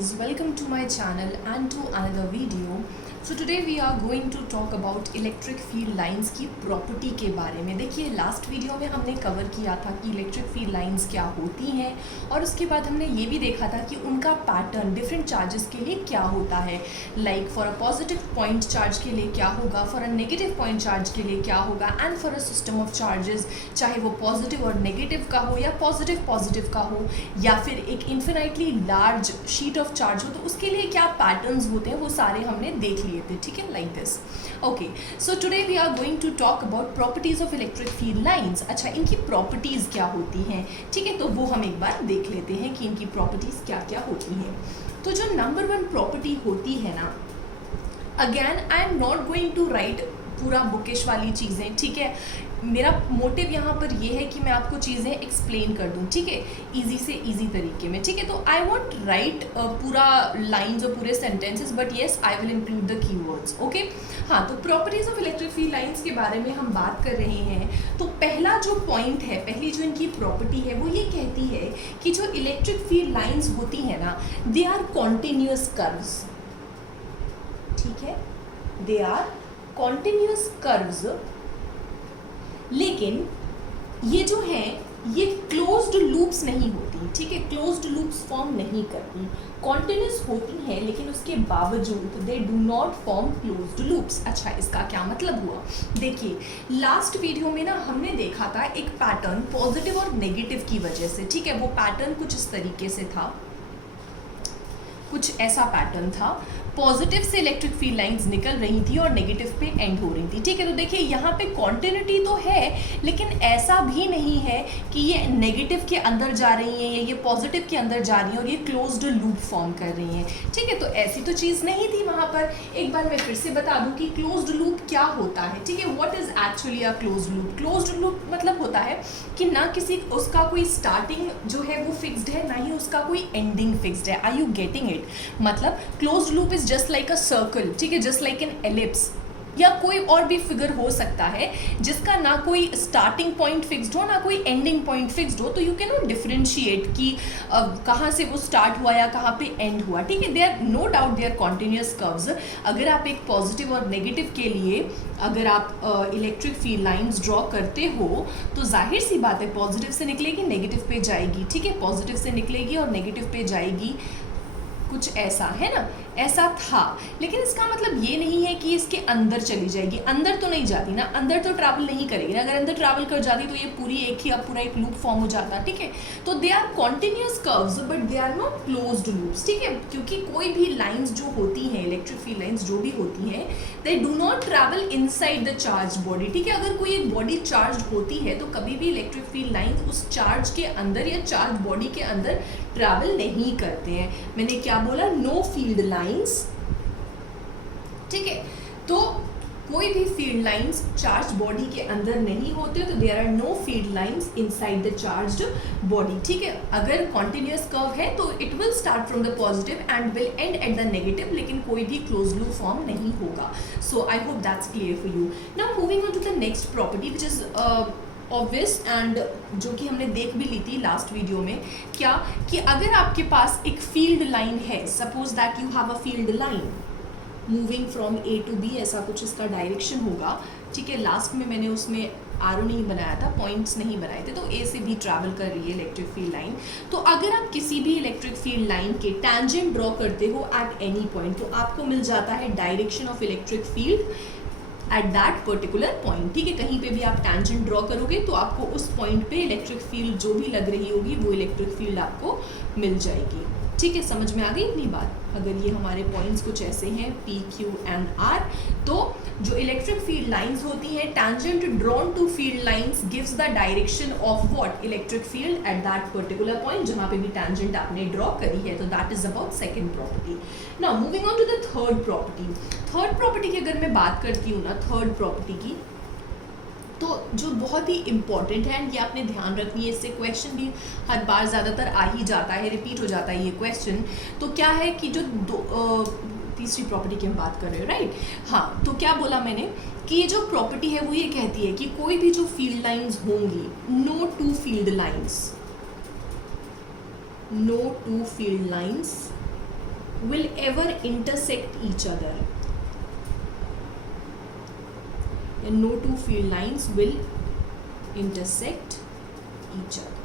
guys, welcome to my channel and to another video. So today we are going to talk about electric field lines की property के बारे में। देखिए last video में हमने cover किया था कि इलेक्ट्रिक फील्ड लाइंस क्या होती हैं और उसके बाद हमने ये भी देखा था कि उनका पैटर्न डिफरेंट चार्जेस के लिए क्या होता है। Like for a positive point charge के लिए क्या होगा, for a negative point charge के लिए क्या होगा, and for a system of charges, चाहे वो पॉजिटिव और नेगेटिव का हो या पॉजिटिव पॉजिटिव का हो या फिर एक infinitely large sheet of charge हो, तो उसके लिए क्या पैटर्न्स होते हैं वो सारे हमने देख लिए थे। ठीक है, like this. Okay, so today we are going to talk about properties of electric field lines. अच्छा, इनकी प्रॉपर्टीज क्या होती हैं? ठीक है, तो वो हम एक बार देख लेते हैं कि इनकी प्रॉपर्टीज क्या क्या होती हैं। तो जो नंबर वन प्रॉपर्टी होती है ना, again I am not going to write पूरा बुकिश वाली चीज़ें, ठीक है। मेरा मोटिव यहाँ पर ये है कि मैं आपको चीज़ें एक्सप्लेन कर दूँ, ठीक है, इजी से इजी तरीके में, ठीक है। तो आई वॉन्ट राइट पूरा लाइन्स और पूरे sentences, but yes I will include the keywords. Okay, हाँ, तो properties of electric field lines के बारे में हम बात कर रहे हैं। तो पहला जो पॉइंट है, पहली जो इनकी प्रॉपर्टी है वो ये कहती है कि जो इलेक्ट्रिक फील्ड लाइन्स होती है ना, दे आर कॉन्टिन्यूअस कर्व्स। ठीक है, दे आर कॉन्टिन्यूअस कर्व्स, लेकिन ये जो है ये क्लोज्ड लूप्स नहीं होती। ठीक है, क्लोज्ड लूप्स फॉर्म नहीं करती, कॉन्टिन्यूस होती हैं, लेकिन उसके बावजूद they do not form closed loops. अच्छा, इसका क्या मतलब हुआ? देखिए लास्ट वीडियो में ना हमने देखा था एक पैटर्न पॉजिटिव और नेगेटिव की वजह से। ठीक है, वो पैटर्न कुछ इस तरीके से था, कुछ ऐसा पैटर्न था। पॉजिटिव से इलेक्ट्रिक फील्ड लाइंस निकल रही थी और नेगेटिव पे एंड हो रही थी। ठीक है, तो देखिए यहाँ पे कॉन्टिन्यूटी तो है, लेकिन ऐसा भी नहीं है कि ये नेगेटिव के अंदर जा रही हैं या ये पॉजिटिव के अंदर जा रही हैं और ये क्लोज्ड लूप फॉर्म कर रही हैं। ठीक है, तो ऐसी तो चीज़ नहीं थी वहाँ पर। एक बार मैं फिर से बता दूँ कि क्लोज्ड लूप क्या होता है। ठीक है, what is actually a closed loop? Closed loop मतलब होता है कि ना किसी उसका कोई स्टार्टिंग जो है वो फिक्स्ड है, ना ही उसका कोई एंडिंग फिक्स्ड है। Are you getting it? मतलब closed loop is just like a circle, ठीक है, जस्ट लाइक एन एलिप्स, या कोई और भी फिगर हो सकता है जिसका ना कोई स्टार्टिंग पॉइंट फिक्स्ड हो ना कोई एंडिंग पॉइंट फिक्स्ड हो, तो यू कैन नॉट डिफरेंशिएट कि कहाँ से वो स्टार्ट हुआ या कहाँ पे एंड हुआ। ठीक है, they are no doubt they are continuous curves. अगर आप एक पॉजिटिव और नेगेटिव के लिए अगर आप इलेक्ट्रिक फील्ड लाइंस ड्रॉ करते हो तो जाहिर सी बात है पॉजिटिव से निकलेगी नेगेटिव पे जाएगी। ठीक है, पॉजिटिव से निकलेगी और नेगेटिव पे जाएगी, कुछ ऐसा है ना, ऐसा था। लेकिन इसका मतलब ये नहीं है कि इसके अंदर चली जाएगी। अंदर तो नहीं जाती ना, अंदर तो ट्रैवल नहीं करेगी ना। अगर अंदर ट्रैवल कर जाती तो ये पूरी एक ही पूरा एक लूप फॉर्म हो जाता। ठीक है, तो they are continuous curves but they are not closed loops. ठीक है, क्योंकि कोई भी लाइंस जो होती हैं, इलेक्ट्रिक फील्ड लाइंस जो भी होती हैं, they do not travel inside the charge body. ठीक है, अगर कोई एक बॉडी चार्ज होती है तो कभी भी इलेक्ट्रिक फील्ड लाइंस उस चार्ज के अंदर या चार्ज बॉडी के अंदर ट्रैवल नहीं करते हैं। मैंने क्या बोला? No field lines. ठीक है, तो कोई भी फील्ड लाइंस चार्ज बॉडी के अंदर नहीं होते, तो there are no field lines inside the charged body. ठीक है, अगर कॉन्टिन्यूअस कर्व है तो it will start from the positive end will end at the negative, लेकिन कोई भी क्लोज लूप फॉर्म नहीं होगा। So I hope that's clear for you. Now moving on to the next property which is obvious and जो कि हमने देख भी ली थी लास्ट वीडियो में। क्या कि अगर आपके पास एक फील्ड लाइन है, suppose that you have a field line moving from A to B, ऐसा कुछ इसका डायरेक्शन होगा। ठीक है, लास्ट में मैंने उसमें आरो नहीं बनाया था, पॉइंट्स नहीं बनाए थे, तो ए से भी ट्रैवल कर रही है इलेक्ट्रिक फील्ड लाइन। तो अगर आप किसी भी इलेक्ट्रिक फील्ड लाइन के टैंजेंट ड्रॉ करते हो एट एनी पॉइंट, तो आपको मिल जाता है direction of electric field at that particular point. ठीक है, कहीं पे भी आप टैंजेंट ड्रॉ करोगे तो आपको उस पॉइंट पे इलेक्ट्रिक फील्ड जो भी लग रही होगी वो इलेक्ट्रिक फील्ड आपको मिल जाएगी। ठीक है, समझ में आ गई इतनी बात? अगर ये हमारे पॉइंट्स कुछ ऐसे हैं P, Q एंड R, तो जो इलेक्ट्रिक फील्ड लाइंस होती हैं, tangent drawn to field lines gives the direction of what? Electric field at that particular point जहाँ पे भी टैंजेंट आपने ड्रॉ करी है। तो that is about second property. Now moving on to the third property. Third property की अगर मैं बात करती हूँ ना, थर्ड प्रॉपर्टी की, तो जो बहुत ही इंपॉर्टेंट है एंड ये आपने ध्यान रखनी है, इससे क्वेश्चन भी हर बार ज़्यादातर आ ही जाता है, रिपीट हो जाता है ये क्वेश्चन। तो क्या है कि जो तीसरी प्रॉपर्टी की हम बात कर रहे हो, राइट? हाँ, तो क्या बोला मैंने कि ये जो प्रॉपर्टी है वो ये कहती है कि कोई भी जो फील्ड लाइंस होंगी, no two field lines will ever intersect each other. And no two field lines will intersect each other.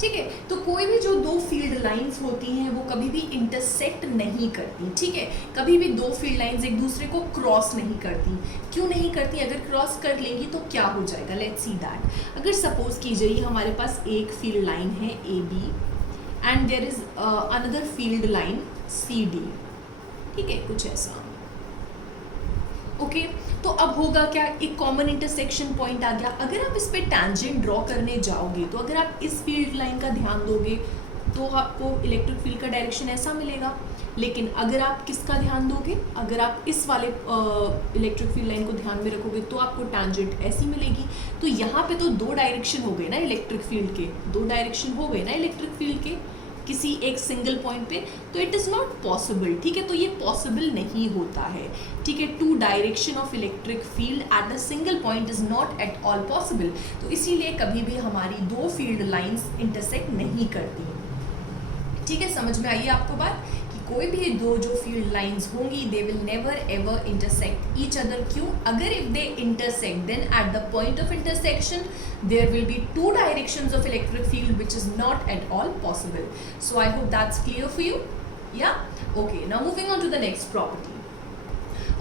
ठीक है, तो कोई भी जो दो फील्ड लाइंस होती हैं वो कभी भी इंटरसेक्ट नहीं करती, ठीक है, कभी भी दो फील्ड लाइंस एक दूसरे को क्रॉस नहीं करती। क्यों नहीं करती? अगर क्रॉस कर लेंगी तो क्या हो जाएगा, लेट्स सी दैट। अगर सपोज कीजिए हमारे पास एक फील्ड लाइन है A B and there is another field line C D, ठीक है, कुछ ऐसा, ओके तो अब होगा क्या, एक कॉमन इंटरसेक्शन पॉइंट आ गया। अगर आप इस पे टैंजेंट ड्रॉ करने जाओगे तो अगर आप इस फील्ड लाइन का ध्यान दोगे तो आपको इलेक्ट्रिक फील्ड का डायरेक्शन ऐसा मिलेगा, लेकिन अगर आप किसका ध्यान दोगे, अगर आप इस वाले इलेक्ट्रिक फील्ड लाइन को ध्यान में रखोगे तो आपको टैंजेंट ऐसी मिलेगी। तो यहाँ पे तो दो डायरेक्शन हो गए ना इलेक्ट्रिक फील्ड के, दो डायरेक्शन हो गए ना इलेक्ट्रिक फील्ड के किसी एक सिंगल पॉइंट पे, तो इट इज़ नॉट पॉसिबल, ठीक है, तो ये पॉसिबल नहीं होता है, ठीक है। Two direction of electric field at a single point is not at all possible, तो इसीलिए कभी भी हमारी दो फील्ड लाइंस इंटरसेक्ट नहीं करती, ठीक है। समझ में आइए आपको बात कि कोई भी दो जो फील्ड लाइंस होंगी they will never ever intersect each other. क्यों? अगर if they intersect then at the point of intersection there will be two directions of electric field which is not at all possible. So I hope that's clear for you. Yeah, okay, now moving on to the next property.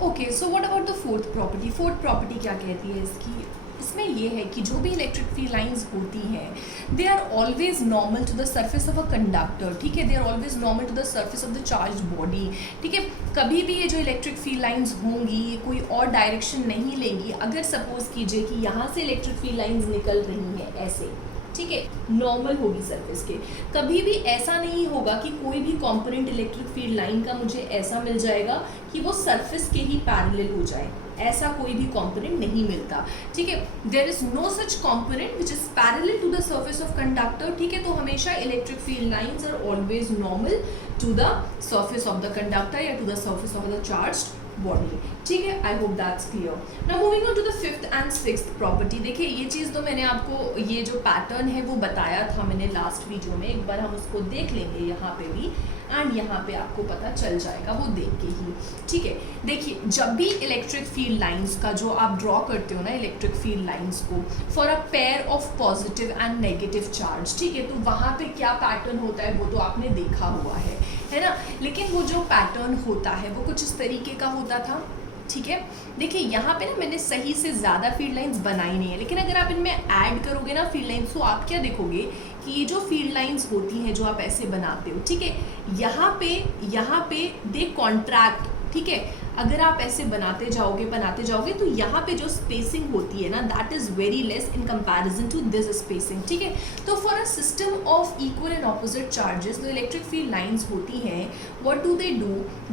Okay, so what about the fourth property? Fourth property क्या कहती है इसकी? इसमें ये है कि जो भी इलेक्ट्रिक फील्ड लाइंस होती हैं they are always normal to the surface of a conductor, ठीक है, they are always normal to the surface of the charge body, ठीक है। कभी भी ये जो इलेक्ट्रिक फील्ड लाइंस होंगी ये कोई और डायरेक्शन नहीं लेंगी। अगर सपोज कीजिए कि यहाँ से इलेक्ट्रिक फील्ड लाइंस निकल रही हैं ऐसे, ठीक है, नॉर्मल होगी सरफेस के, कभी भी ऐसा नहीं होगा कि कोई भी कंपोनेंट इलेक्ट्रिक फील्ड लाइन का मुझे ऐसा मिल जाएगा कि वो सरफेस के ही पैरेलल हो जाए, ऐसा कोई भी कंपोनेंट नहीं मिलता, ठीक है। There is no such component which is parallel to the surface of conductor, ठीक है। तो हमेशा electric field lines are always normal to the surface of the conductor या to the surface of the charged body, ठीक है। I hope that's clear. Now moving on to the fifth and sixth property. देखिए ये चीज़ तो मैंने आपको ये जो पैटर्न है वो बताया था मैंने लास्ट वीडियो में, एक बार हम उसको देख लेंगे यहाँ पे भी एंड यहाँ पे आपको पता चल जाएगा वो देख के ही, ठीक है। देखिए जब भी इलेक्ट्रिक फील्ड लाइंस का जो आप ड्रॉ करते हो ना इलेक्ट्रिक फील्ड लाइंस को for a pair of positive and negative charge, ठीक है, तो वहाँ पे क्या पैटर्न होता है वो तो आपने देखा हुआ है ना। लेकिन वो जो पैटर्न होता है वो कुछ इस तरीके का होता था, ठीक है। देखिए यहाँ पे ना मैंने सही से ज़्यादा फील्ड लाइंस बनाई नहीं है, लेकिन अगर आप इनमें ऐड करोगे ना फील्ड लाइंस तो आप क्या देखोगे कि ये जो फील्ड लाइंस होती हैं जो आप ऐसे बनाते हो, ठीक है, यहाँ पे दे कॉन्ट्रैक्ट, ठीक है। अगर आप ऐसे बनाते जाओगे तो यहाँ पे जो स्पेसिंग होती है ना that is very less in comparison to this spacing, ठीक है। तो for a system of equal and opposite charges जो इलेक्ट्रिक फील्ड लाइंस होती हैं व्हाट डू,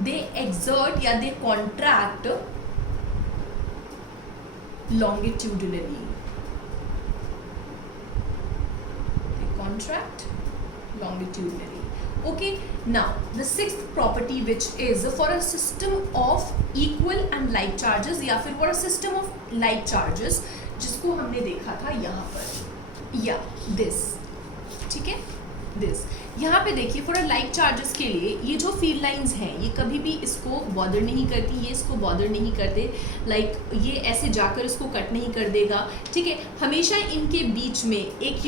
दे एक्सर्ट या they contract longitudinally, okay. Now the sixth property which is for a system of equal and like charges या फिर for a system of like charges जिसको हमने देखा था यहाँ पर या this, ठीक है, this यहाँ पे देखिए फॉर अ लाइक चार्जेस के लिए ये जो फील्ड लाइंस हैं ये कभी भी इसको बॉदर नहीं करती, ये इसको बॉदर नहीं करते, लाइक ये ऐसे जाकर इसको कट नहीं कर देगा, ठीक है। हमेशा इनके बीच में एक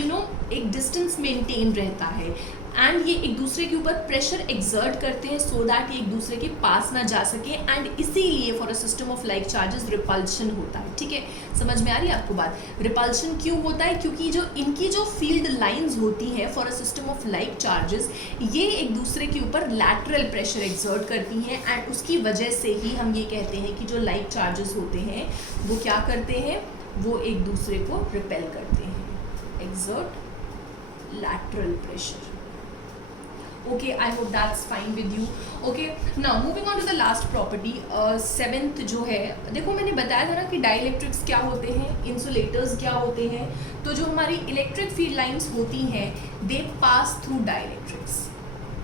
एक डिस्टेंस मेंटेन रहता है एंड ये एक दूसरे के ऊपर प्रेशर एक्सर्ट करते हैं सो दैट ये एक दूसरे के पास ना जा सके एंड इसीलिए for a system of like charges repulsion होता है, ठीक है। समझ में आ रही है आपको बात? रिपल्शन क्यों होता है? क्योंकि जो इनकी जो फील्ड लाइंस होती हैं for a system of like charges ये एक दूसरे के ऊपर लैटरल प्रेशर एक्सर्ट करती हैं एंड उसकी वजह से ही हम ये कहते हैं कि जो लाइक चार्जेस होते हैं वो क्या करते हैं, वो एक दूसरे को रिपेल करते हैं, exert lateral pressure. Okay, I hope that's fine with you. Okay, now moving on to the last property, seventh जो है, देखो मैंने बताया था ना कि डाइलेक्ट्रिक्स क्या होते हैं, इंसुलेटर्स क्या होते हैं, तो जो हमारी इलेक्ट्रिक फील्ड लाइंस होती हैं दे पास थ्रू डाइलेक्ट्रिक्स।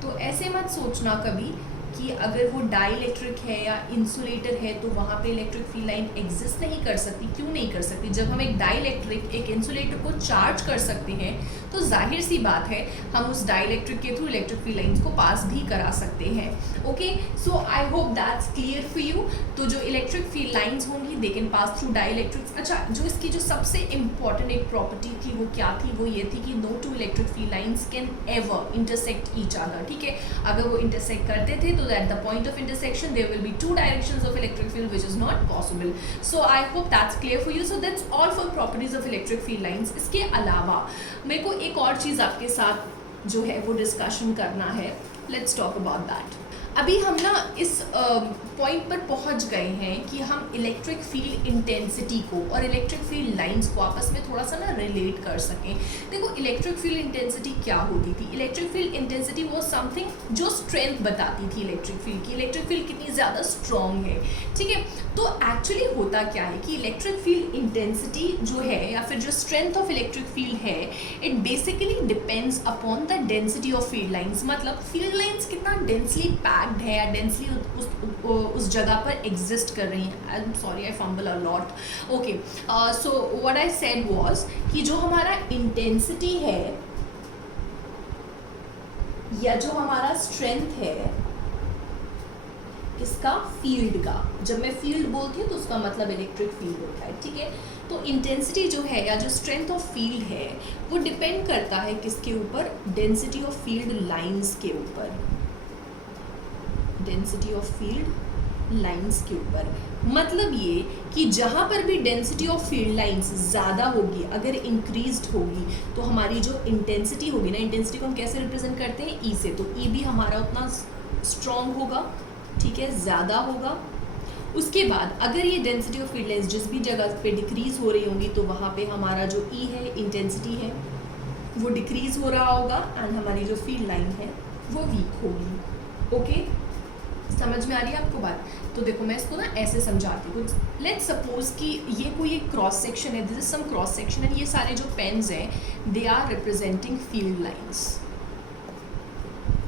तो ऐसे मत सोचना कभी कि अगर वो डाइलेक्ट्रिक है या इंसुलेटर है तो वहाँ पे इलेक्ट्रिक फील्ड लाइन एग्जिस्ट नहीं कर सकती। क्यों नहीं कर सकती? जब हम एक डाइलेक्ट्रिक एक इंसुलेटर को चार्ज कर सकते हैं तो जाहिर सी बात है हम उस डाइलेक्ट्रिक के थ्रू इलेक्ट्रिक फील्ड लाइंस को पास भी करा सकते हैं। Okay, so I hope that's clear for you. तो जो इलेक्ट्रिक फील्ड लाइंस होंगी they can pass through dielectrics. अच्छा, जो इसकी जो सबसे इंपॉर्टेंट एक प्रॉपर्टी थी वो क्या थी? वो ये थी कि no two electric field lines can ever intersect each other. ठीक है, अगर वो इंटरसेक्ट करते थे तो at the point of intersection there will be two directions of electric field which is not possible. So I hope that's clear for you. So that's all for properties of electric field lines. इसके अलावा मेरे को एक और चीज़ आपके साथ जो है वो डिस्कशन करना है। Let's talk about that. अभी हम ना इस पॉइंट पर पहुंच गए हैं कि हम इलेक्ट्रिक फील्ड इंटेंसिटी को और इलेक्ट्रिक फील्ड लाइंस को आपस में थोड़ा सा ना रिलेट कर सकें। देखो, इलेक्ट्रिक फील्ड इंटेंसिटी क्या होती थी? इलेक्ट्रिक फील्ड इंटेंसिटी वो समथिंग जो स्ट्रेंथ बताती थी इलेक्ट्रिक फील्ड की, इलेक्ट्रिक फील्ड कितनी ज़्यादा स्ट्रॉन्ग है। ठीक है, तो एक्चुअली होता क्या है कि इलेक्ट्रिक फील्ड इंटेंसिटी जो है या फिर जो स्ट्रेंथ ऑफ इलेक्ट्रिक फील्ड है, it basically depends upon the density of field lines. मतलब फील्ड लाइंस कितना डेंसली पैक्ड है या डेंसली उस जगह पर एग्जिस्ट कर रही हैं। I am sorry, I fumble a lot. Okay, so what I said was कि जो हमारा इंटेंसिटी है या जो हमारा स्ट्रेंथ है इसका फील्ड का, जब मैं फील्ड बोलती हूँ तो उसका मतलब इलेक्ट्रिक फील्ड होता है। ठीक है, तो इंटेंसिटी जो है या जो स्ट्रेंथ ऑफ फील्ड है वो डिपेंड करता है किसके ऊपर? डेंसिटी ऑफ फील्ड लाइंस के ऊपर, डेंसिटी ऑफ फील्ड लाइंस के ऊपर। मतलब ये कि जहाँ पर भी डेंसिटी ऑफ फील्ड लाइंस ज़्यादा होगी, अगर इंक्रीज्ड होगी, तो हमारी जो इंटेंसिटी होगी ना, इंटेंसिटी को हम कैसे रिप्रेजेंट करते हैं? ई से। तो ई भी हमारा उतना स्ट्रॉन्ग होगा, ठीक है, ज़्यादा होगा। उसके बाद अगर ये डेंसिटी ऑफ फील्ड लाइंस जिस भी जगह पे डिक्रीज हो रही होंगी तो वहाँ पे हमारा जो ई है, इंटेंसिटी है, वो डिक्रीज हो रहा होगा एंड हमारी जो फील्ड लाइन है वो वीक होगी। ओके, समझ में आ रही है आपको बात? तो देखो मैं इसको ना ऐसे समझाती हूँ। लेट्स सपोज कि ये कोई एक क्रॉस सेक्शन है, this is some cross section and ये सारे जो पेन्स हैं they are representing field lines.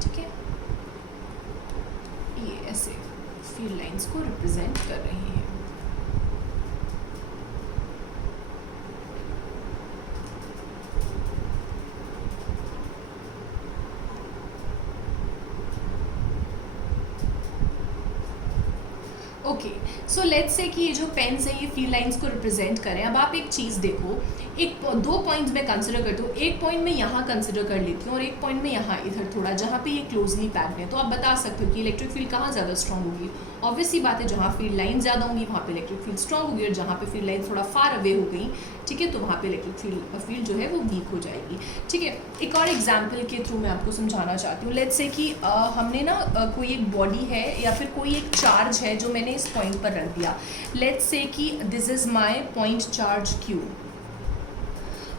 ठीक है, ये ऐसे फील्ड लाइंस को रिप्रेजेंट कर रही हैं। ओके, सो लेट्स से कि ये जो पेन्स हैं ये फील्ड लाइंस को रिप्रेजेंट करें। अब आप एक चीज़ देखो, एक दो पॉइंट्स मैं कंसिडर करती हूँ। एक पॉइंट मैं यहाँ कंसिडर कर लेती हूँ और एक पॉइंट में यहाँ इधर थोड़ा, जहाँ पे ये क्लोजली पैक्ड है। तो आप बता सकते हो कि इलेक्ट्रिक फील्ड कहाँ ज़्यादा स्ट्रॉन्ग होगी? ऑब्वियसली बात है, जहाँ फील्ड लाइन ज़्यादा होंगी वहाँ पे इलेक्ट्रिक फील्ड स्ट्रॉन्ग होगी, और जहाँ पे फील्ड लाइन थोड़ा फार अवे हो गई, ठीक है, तो वहाँ पे इलेक्ट्रिक फील्ड जो है वो वीक हो जाएगी। ठीक है, एक और एग्जाम्पल के थ्रू मैं आपको समझाना चाहती हूँ। लेट्स से कि हमने ना कोई एक बॉडी है या फिर कोई एक चार्ज है जो मैंने इस पॉइंट पर रख दिया। लेट्स से कि this is my point charge Q.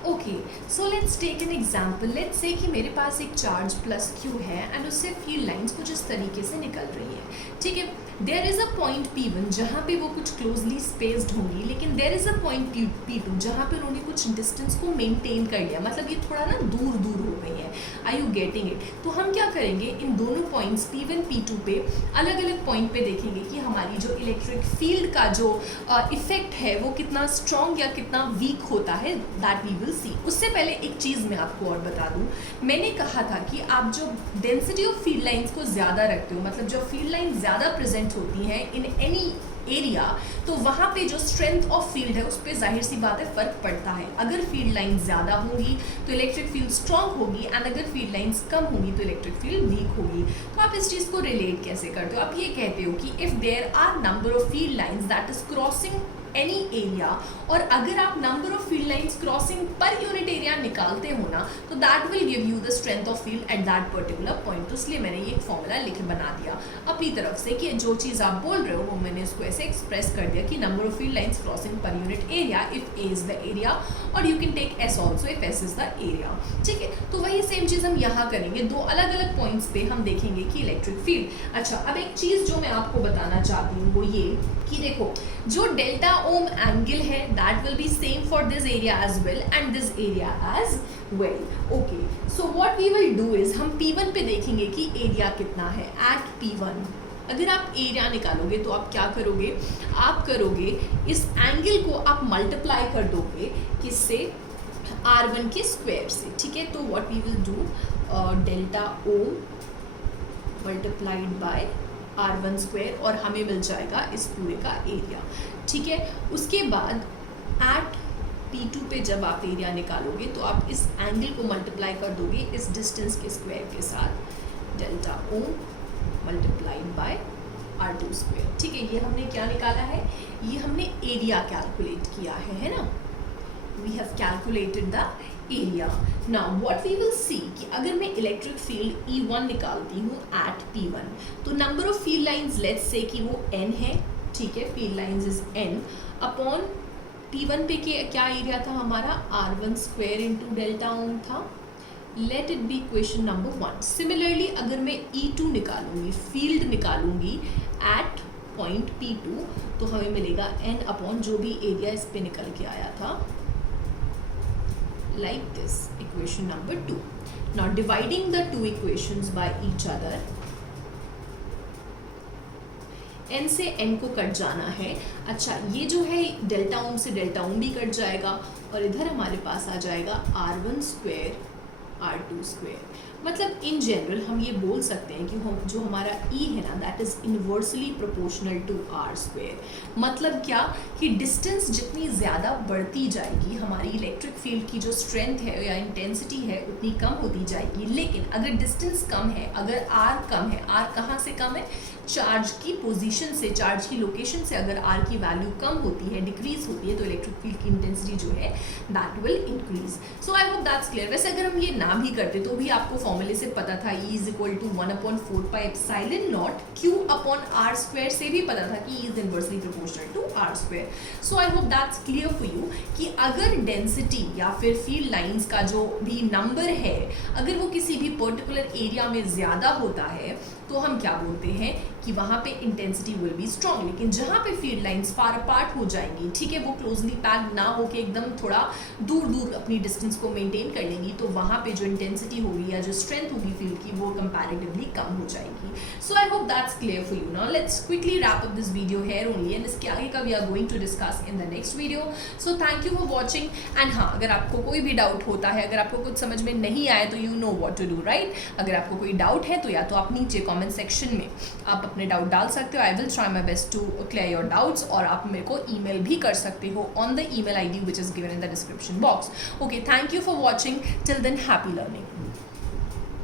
Okay, so let's take an example. Let's say कि मेरे पास एक चार्ज प्लस क्यू है एंड उससे फील्ड लाइंस कुछ इस तरीके से निकल रही है। ठीक है, there is a point P1 जहाँ पे वो कुछ क्लोजली स्पेस्ड होंगी, लेकिन there is a point P2 जहाँ पे उन्होंने कुछ डिस्टेंस को मेंटेन कर लिया, मतलब ये थोड़ा ना दूर दूर हो गई है। आई यू गेटिंग इट? तो हम क्या करेंगे, इन दोनों पॉइंट्स P1 P2 पे अलग अलग पॉइंट पे देखेंगे कि हमारी जो इलेक्ट्रिक फील्ड का जो इफेक्ट है वो कितना स्ट्रॉन्ग या कितना वीक होता है, दैट वी विल सी। उससे पहले एक चीज़ मैं आपको और बता दूँ, मैंने कहा था कि आप जो डेंसिटी ऑफ फील्ड लाइंस को ज़्यादा रखते हो, मतलब जो फील्ड लाइन ज़्यादा प्रेजेंट होती हैं इन एनी एरिया, तो वहाँ पे जो स्ट्रेंथ ऑफ फील्ड है उस पर जाहिर सी बात है फ़र्क पड़ता है। अगर फील्ड लाइन ज़्यादा होंगी तो इलेक्ट्रिक फील्ड स्ट्रॉन्ग होगी एंड अगर फील्ड लाइंस कम होंगी तो इलेक्ट्रिक फील्ड वीक होगी। तो आप इस चीज़ को रिलेट कैसे करते हो? आप ये कहते हो कि if there are number of field lines that is crossing any area, और अगर आप number of field lines crossing per unit area निकालते हो ना, तो that will give you the strength of field at that particular point. तो इसलिए मैंने ये एक फॉर्मूला लिख बना दिया अपनी तरफ से कि जो चीज़ आप बोल रहे हो वो मैंने इसको ऐसे एक्सप्रेस कर दिया कि number of field lines crossing per unit area if A is the area, और you can take S also if S is the area. ठीक है, तो वही सेम चीज़ हम यहाँ करेंगे। दो अलग अलग पॉइंट्स पे हम देखेंगे कि इलेक्ट्रिक फील्ड। अच्छा, अब एक चीज़ जो मैं आपको बताना चाहती हूँ वो ये कि देखो, जो डेल्टा ओम एंगल है that will be same for this area as well and this area as well. Okay, so what we will do is हम P1 पे देखेंगे कि एरिया कितना है एट P1। अगर आप एरिया निकालोगे तो आप क्या करोगे, आप करोगे इस एंगल को आप मल्टीप्लाई कर दोगे किससे, R1 के स्क्वायर से, ठीक है। तो what we will do, delta O multiplied by R1 square और हमें मिल जाएगा इस पूरे का एरिया, ठीक है। उसके बाद एट P2 पे जब आप एरिया निकालोगे तो आप इस एंगल को मल्टीप्लाई कर दोगे इस डिस्टेंस के स्क्वायर के साथ, delta O multiplied bye R2 square, ठीक है। ये हमने क्या निकाला है, ये हमने एरिया कैलकुलेट किया है ना, we have calculated the area. Now what we will see कि अगर मैं इलेक्ट्रिक फील्ड E1 निकालती हूँ एट P1, तो number of field lines let's say कि वो n है, ठीक है, field lines is n upon P1 पे के क्या एरिया था हमारा, R1 square into delta ohm था। Let it be question number 1। Similarly अगर मैं E2 निकालूंगी, फील्ड निकालूंगी एट पॉइंट P2, तो हमें मिलेगा n अपॉन जो भी एरिया इस पे निकल के आया था, like this, equation number 2. Now dividing the two equations by each other, n से n को कट जाना है। अच्छा, ये जो है डेल्टा ओम से डेल्टा ओम भी कट जाएगा और इधर हमारे पास आ जाएगा R1 स्क्वायर R2 स्क्वायर। मतलब इन जनरल हम ये बोल सकते हैं कि हम जो हमारा E है ना, that is inversely proportional to R square. मतलब क्या कि डिस्टेंस जितनी ज़्यादा बढ़ती जाएगी, हमारी इलेक्ट्रिक फील्ड की जो स्ट्रेंथ है या इंटेंसिटी है उतनी कम होती जाएगी। लेकिन अगर डिस्टेंस कम है, अगर R कम है, R कहाँ से कम है, चार्ज की पोजीशन से, चार्ज की लोकेशन से अगर R की वैल्यू कम होती है, डिक्रीज होती है, तो इलेक्ट्रिक फील्ड की इंटेंसिटी जो है that will increase. So I hope that's clear. वैसे अगर हम ये ना भी करते तो भी आपको फॉर्मूले से पता था, E is equal to 1/4 pi epsilon naught Q upon R square से भी पता था कि E is inversely proportional to R square. So I hope that's clear for you कि अगर डेंसिटी या फिर फील्ड लाइंस का जो भी नंबर है, अगर वो किसी भी पर्टिकुलर एरिया में ज़्यादा होता है तो हम क्या बोलते हैं कि वहाँ पे इंटेंसिटी विल बी स्ट्रॉन्ग। लेकिन जहाँ पे फील्ड लाइंस फार अपार्ट हो जाएंगी, ठीक है, वो क्लोजली पैक्ड ना होके एकदम थोड़ा दूर दूर अपनी डिस्टेंस को मेंटेन कर लेंगी, तो वहाँ पे जो इंटेंसिटी होगी या जो स्ट्रेंथ होगी फील्ड की वो कंपैरेटिवली कम हो जाएगी। So I hope that's clear for you. Now let's quickly wrap up this video here only and इसके आगे का we are going to discuss in the next video. So thank you for watching. And हाँ, अगर आपको कोई भी doubt होता है, अगर आपको कुछ समझ में नहीं आए तो you know what to do, right. अगर आपको कोई डाउट है तो या तो आप नीचे कॉमेंट सेक्शन में आप अपने डाउट डाल सकते हो। I will try my best to clear your doubts, और आप मेरे को ईमेल भी कर सकते हो on the email ID which is given in the description box. Okay, thank you for watching. Till then, happy learning.